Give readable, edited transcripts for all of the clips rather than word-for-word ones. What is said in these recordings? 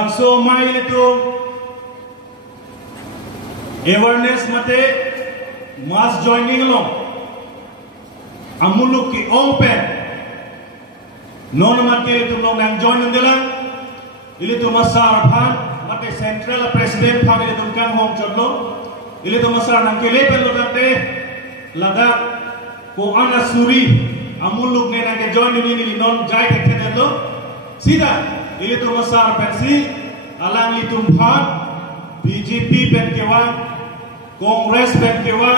labang so mai itu awareness mate mass joining lo amuluk ki open non mate itu lo nang join undela ili tu masar phan mate central president phan ili tu kang hong chodlo ili tu masar nang ke level lo date laga ko ana suri amuluk ne nang ke join ini non jai ke lo sida ili tu masar pensi alang li tum phan BJP pen kewa Congress pen kewa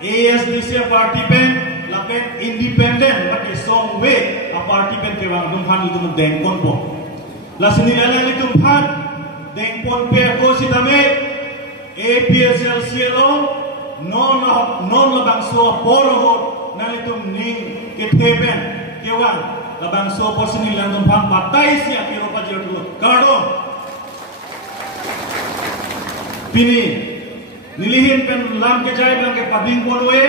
ASDC party pen lapen independent pakai song way a party pen kewa tum itu dengkon po la senilala ni tum dengkon pe ko sitame APSL cielo non labang so poro nali tum ning ke tepen kewa labang so po senilala tum patai sia kiro pa jero kado pini nilihin pen lam ke jai bang ke pading ponwe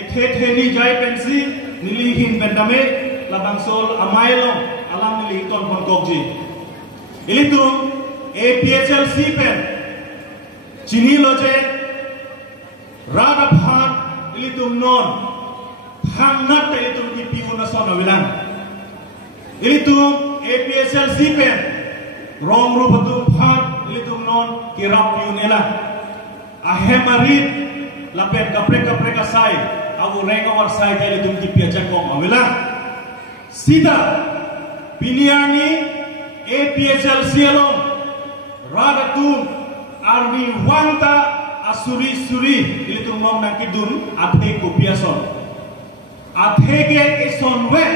ethe ni jai pensi nilihin pen dame labang sol amailo alam nili ton pon kokji ilitu APHL pen chini loje rada phan ilitu non hangnat ilitu ki piu na sona wilang ilitu APHL pen rong ru patu phan ilitu non kirap yunela ahemarit lapet kapre sai awu renga war sai kali tum ki piaja kom awela sida piniani APHL sialong radatum army wanta asuri ilitu mom nang kidun athe ko piason athe ge ison we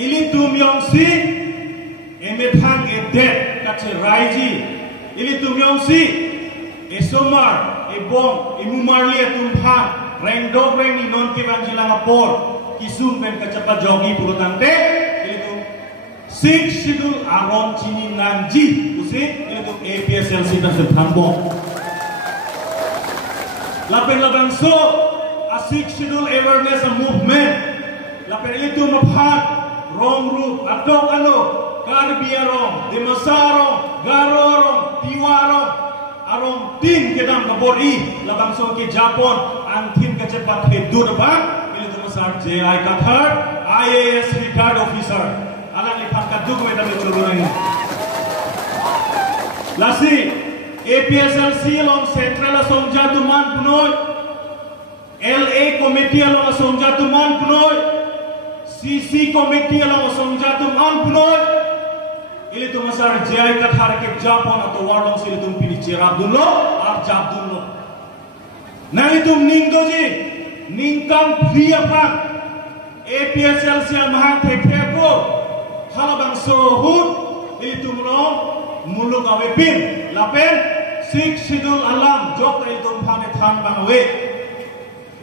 ilitu myongsi emethang edet kache raiji ilitu myongsi esomar ebong imumarli atumha rengdog rengi non ke banjila ngapor kisum pen kacepat jogi purutante itu sik sidul aron chini nanji usik itu APSL sita sethambo lapen labang so asik sidul awareness movement lapen itu maphat rong rup adok ano karbiarong demasarong garorong tiwarong arong tin kedam kabori labang so ke Japon antin kecepat ke durba ini tu masar JI Qatar IAS retired officer alang lipat kaduk medam cururang lasi APSL long central song jatuman punoy LA committee long song jatuman punoy CC committee long song jatuman punoy ili tu masar jai Qatar ke Japon atau warlong sili tum pilih cerap dulu ar jab dulu nah itu ning doji ningkan pria pak APSL siam mahang tekeko halabang sohut ili tu muluk awe pin lapen sik sidul alam jok ili tu phane than bang awe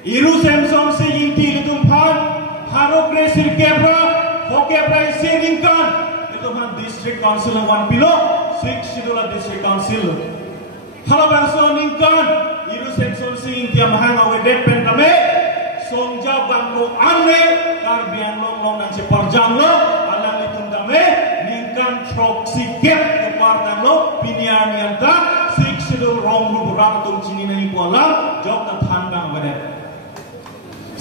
iru semsong se inti ili tu phan haro kresir kebra hokebra siningkan district council one below six schedule district council halabang so ningkan iru semson sing dia mahanga wedet pen kame songja bangko ane kar biang long nang se parjang lo alang litun dame ningkan proxy gap ke partan lo pinian yang ta six schedule rong ru ram tum chini nani pola jok ta than bang wedet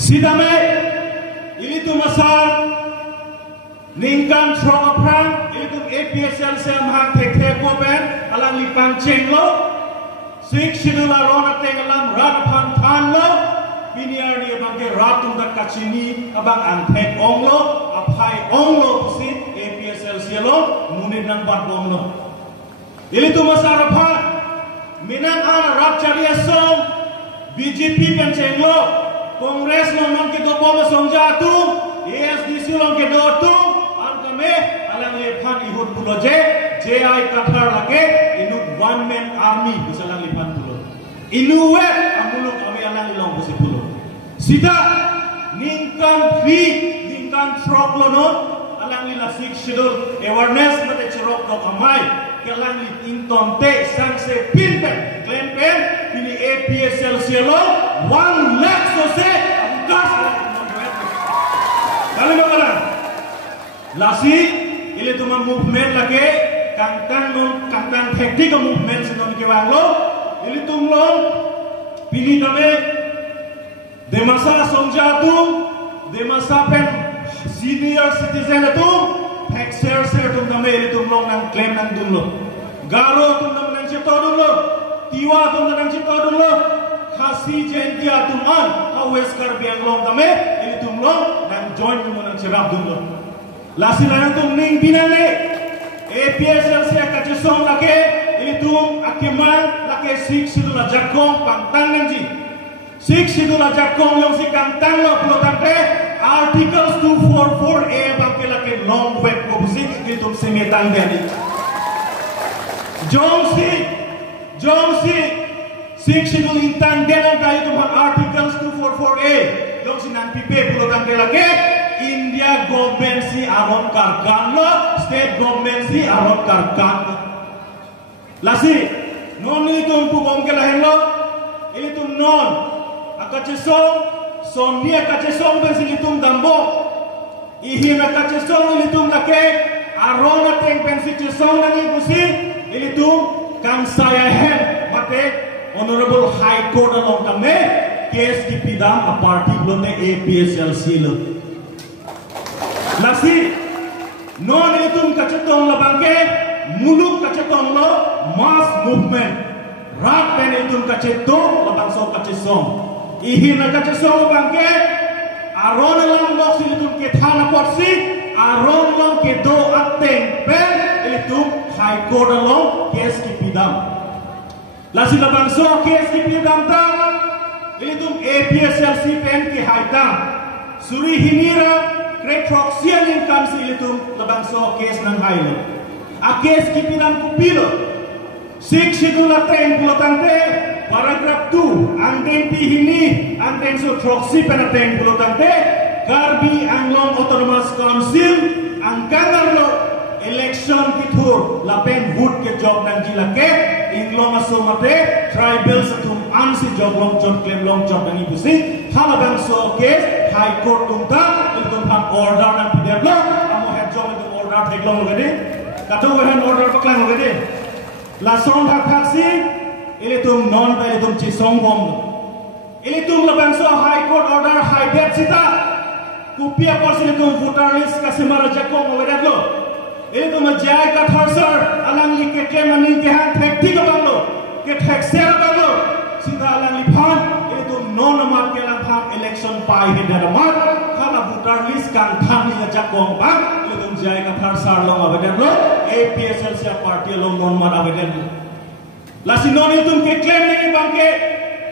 sidame ili tu masar ningkan strong aprang itu APSL sem hang tek ko pen alang li panceng lo sik sidula rona tengalam rat phan than lo piniar ni abang ke ratum dak kachini abang antek ong lo aphai ong lo pusi APSL sialo munid nang bat bom lo ili tu masar pha minang an rat chari asom BJP panceng lo Congress lo non ke do bom song jatu ASDC lo ke do tu alang lephan ihut pulo JI Qatar lage inuk one man army bisalang lephan pulo inuwe amuluk kami alang ilong busi pulo sida ningkan free ningkan trok lono alang lila sik schedule awareness mate cherok dok amai kelang li inton te sangse pinten klempen ini APSL cielo 1 lakh sose angkas kali bakalan lasi ili tu movement lage kangkang non kangkang hektik movement non ke wanglo ili tumlong pilih kami demasa songjatu demasa pen senior citizen itu hek share tum kami ili tumlong nang claim nang dulu garo tum nang cipta dulu tiwa tum nang cipta dulu khasi jentia tuman awes kar bianglong kami ili tumlong nang join tum nang cerap dulu lasi nang tum ning binane APSL siya kacesong lake ilitung akiman lake sik sidula jakong pangtang nanji sik sidula jakong yung si kangtang lo pelotante articles 244A bangke lake long web ko busi ilitung semetang dani jongsi sik sidul intang denan tayo tuhan articles 244A yung si nang pipe pelotante lake India government si aron karkan lo, state government si aron karkan. Lasi, non itu pugong kelahin lo, itu non. Akacesong, sonia akacesong bensin itu dambo. Ihin akacesong itu lake, aron ateng bensin cesong nangi busi, itu kan saya hem mate Honorable High Court along kami, case dipidang a party belum APSLC lo. Lasi, non itu kacetong labangke, muluk kacetong lo, mass movement. Rat pen itu kacetong labang so kacesong. Ihin kacesong labangke, aron lang lo si itu kethana porsi, aron lang kedo ateng pen itu high court lo case kipidam. Lasi labang so case kipidam ta, itu APSLC pen ki high tam. Suri hinira Great Proxian income silitum labang so case ng hailo. A case kipinang kupilo. 6 sidula 10 pulotante paragraph 2 ang tempi hini ang tenso proxy penateng pulotante Garbi ang long autonomous council ang kangarlo election kithur lapen vote ke job ng jilake inglong asumate tribal satum ansi job long job claim long job ng ibusi halabang so case high court tunta itu hak order ng pidablo amo head job itu order teglong logade katu wehan order paklang logade lasong hak haksi ilitung non pa ilitung cisong bom ilitung labang so high court order high debt sita kupia pos ilitung voter list kasi marajakong logade lo itu majai ka thorsar alang ikeke maning ke han thekti ka banglo ke thekser banglo sida alang liphan itu non amat ke lang phang election pai he daramat khala voter list kan thani la jakong bang itu majai ka thorsar long abedan lo APSL sia party long non mat abedan la sinon itu ke claim ni bangke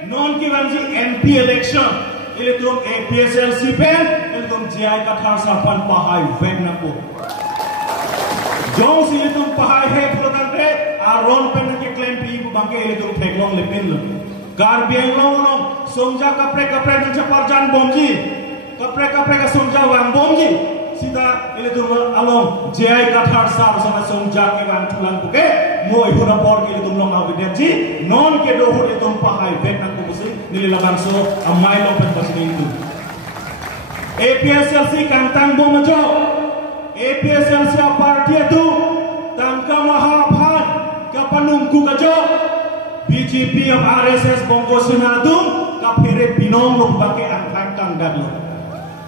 non ki banji MP election itu APSL si pen itu majai ka thorsar pan pahai vek na ko Jong si itu pahai he pelotante aron pen ke claim pi bangke itu teglong lepin lo garbiang long somja kapre nang parjan bomji kapre ka somja wang bomji sida itu along jai kathar sar sama somja ke wang tulang buke moi hura por ke itu long awide ji non ke do hur itu pahai vet nang kusi nililaban so amai lo pen pasini itu APSLC kantang bomajo APSLC party itu tangka mahaphan kapanungku kajo BJP of RSS Bongo Sinadum kapire pinong lo bake angkang daglo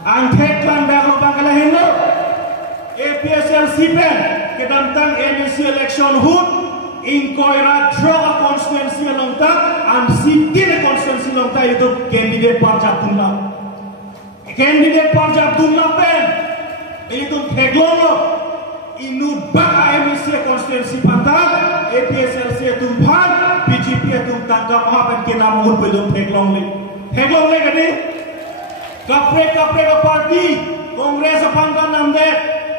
angkang daglo bangkala hendo APSLC pen kedantang MEC election hood inkoira troa constituency longta and sitine constituency longta itu candidate Parjab Dunla pen itu teglongo inut baka MEC constituency panta APSLC tumpan BJP tangka mahapan kena muhur bedung teglong le kadi kapre ka party kongres panta namde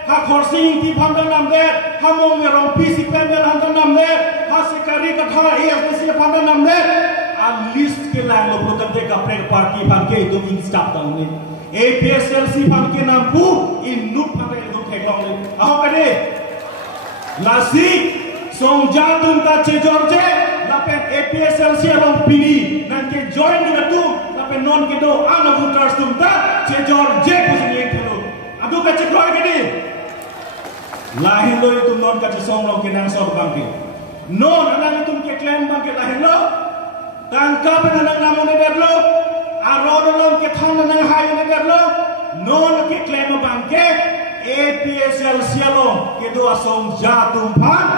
ha khorsing ti panta namde ha mong merong PC panel panta namde ha sekari ka tha AFC panta namde a list ke lang lo protante kapre party bangke itu instap taune APSLC pan ke nampu inut pan itu teglong le aho kade lasi songja tum ta che jorje lapen APSLC along pini nanti join dengan tu lapen non kedo ana voters tum ta che jorje posini thelo adu ka che koi kade Lahir lo itu non kacasong lo kenang sor bangke. Non anak itu ke klaim bangke lahir lo. Tangkap anak namun eder lo. Arod lo ke thang anak hai eder lo. Non ke klaim bangke. APSL sialo ke do asong jatum pan.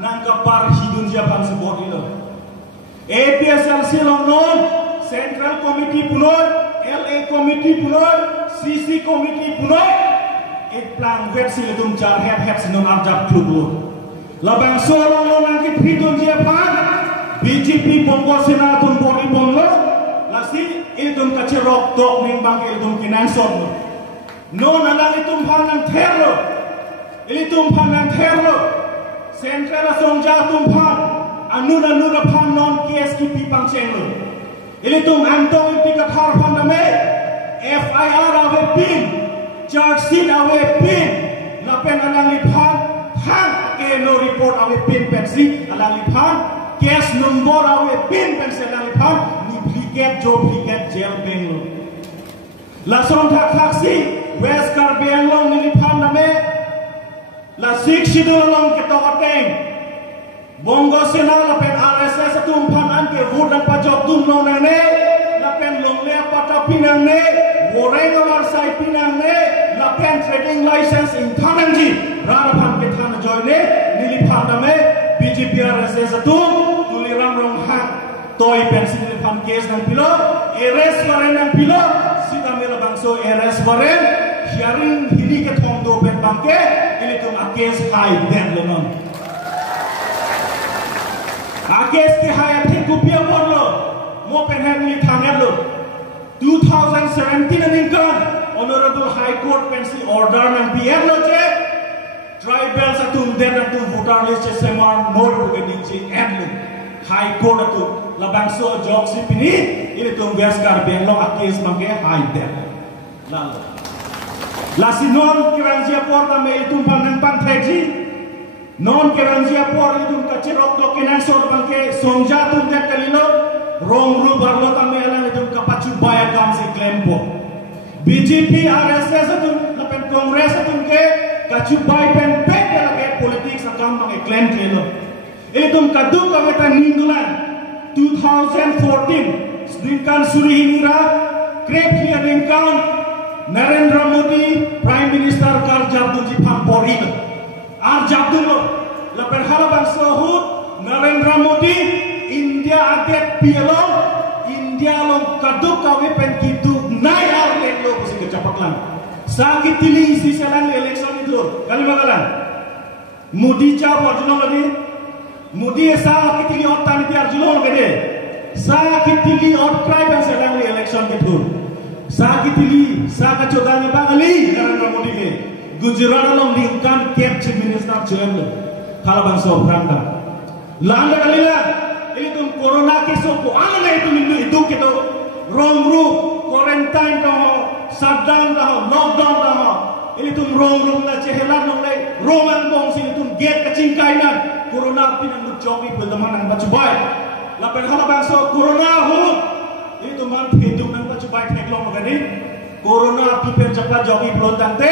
Nang kapar hidun japan sebor lo. APSL sialo non Central Committee punoi, LA Committee punoi, CC Committee punoi. Plan versi letum jar head sinon arjab klub. Labang sorong lo nangkit hidun japan. BJP bongo senatun bori bongo. Lasi itum kacerok dok nimbang itum kinanson. Non alang itum panang terlo. Itum panang terlo. Central Songja tumpan. Anuna pan non KSKP pang cenglo. Itum antong ipikat harpan dame. FIR awe pin. Charge sheet awe pin. Lapen alang lipan. Hang ke no report awe pin pensi alang lipan. Case number awe pin pensi alang lipan. Duplicate jail benglo. Lason tak taksi. Weskar benglo nilipan dame. La sik sidul long ketokateng. Bongo sena lapen RSS tumpan anke vudan pajok tumno nane. Lapen long lea pata pinang ne. Woreng awar sai pinang ne. Lapen trading license in Thanangji. Rarapan ke Thana joy ne. Nilipan dame. BJP RSS tum. Tuliram rong hang. Toy pensi nilipan case nang pilo. Eres waren nang pilo. Sita mela bangso eres waren. Sharing hidi ke thong do pen bangke. Ini tum akes high den lenon. Akes ke high thik kupia modlo. Mo pen hen ni thanet lo. 2017 ningkan Honorable High Court pensi order nang PM lo je. Tribal satum den atum voter list semar nor bukan DJ end High Court atum labangso job sipini ini tum Weskar Benglo akes bangke high den. Lalu Lasi non kiranjia por kami itu pandang pantreji, non kiranjia por itu kacirok dokinan sor bangke songja tum dek kalilo, rongru barlo kami alang itu kapacu bayar kamsi klempo. BJP RSS itu lapen kongres itu ke kacu bayar pen pek lagi politik sakam bangke klem kelo. Itu kaduk kami tan nindulan 2014 sedingkan suri hinira krep hiya dingkan Narendra Modi Prime Minister Arjab Duji Pampori Arjab Dulo Lapen halaban sahut Narendra Modi India adet pielo India long kaduk kawe pen kitu nai arlen lo kusi kecapatlan sakit tili isi selang election itu kali bakalan Modi cap arjulong lagi Modi sakit tili otan itu arjulong lagi sakit tili ot cry pen selang election itu sakit tili saka chodane bangali Narendra Modi ke Gujarat long diingkan cap chief minister jalan lo halaban so pranda landa kalila itu corona ke so ko ana itu mindu itu kita rongru quarantine to shutdown to lockdown to itu rongru na chehelan nong le roman bong sin itu gate kacingkai na corona pinang jogi bedaman ang bacubai lapen halaban so corona hu itu man hidup nang bacubai teklong magani corona pipen cepat jogi pelontang te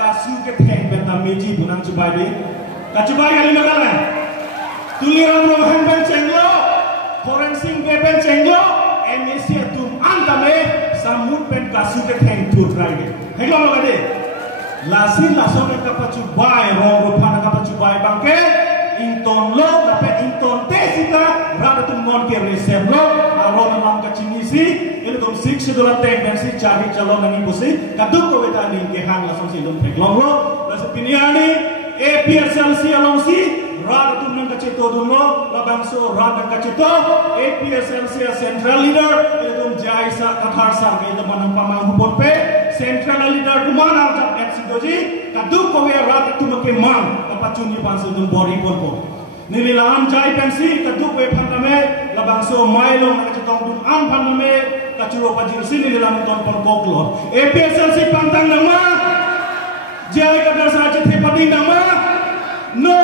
kasu ke theng benta meji bunang cubai de kacubai kali magalan tuliran rohan ben cenglo forensik ben cenglo MSc tum antame samut pen kasu ke theng tu trai de hego magade lasin lason ka pacubai rong rupan ka pacubai bangke inton lo dapat inton te sita rada tum non ke resem lo aron nam ka chinisi ini tum sik sidula teng ben si cari calon nang imbusi kaduk ko beta ni ke hang lason si dum peklong lo las piniani APSL si along si rada tum nang ka cito dum lo labangso rada ka cito APSL si central leader ini tum jaisa kathar sar ke dum manang pamang hupon pe central leader duman arjap et sidoji kaduk ko we rada tum ke mang kapacuni pansu dum bori porpo nililan jai pensi kaduk we phandame labangso mailo nang citong dum am phandame kacuro pajir sini nililan ton por koklo APSL si pantang nama jai kadar saja te pading nama no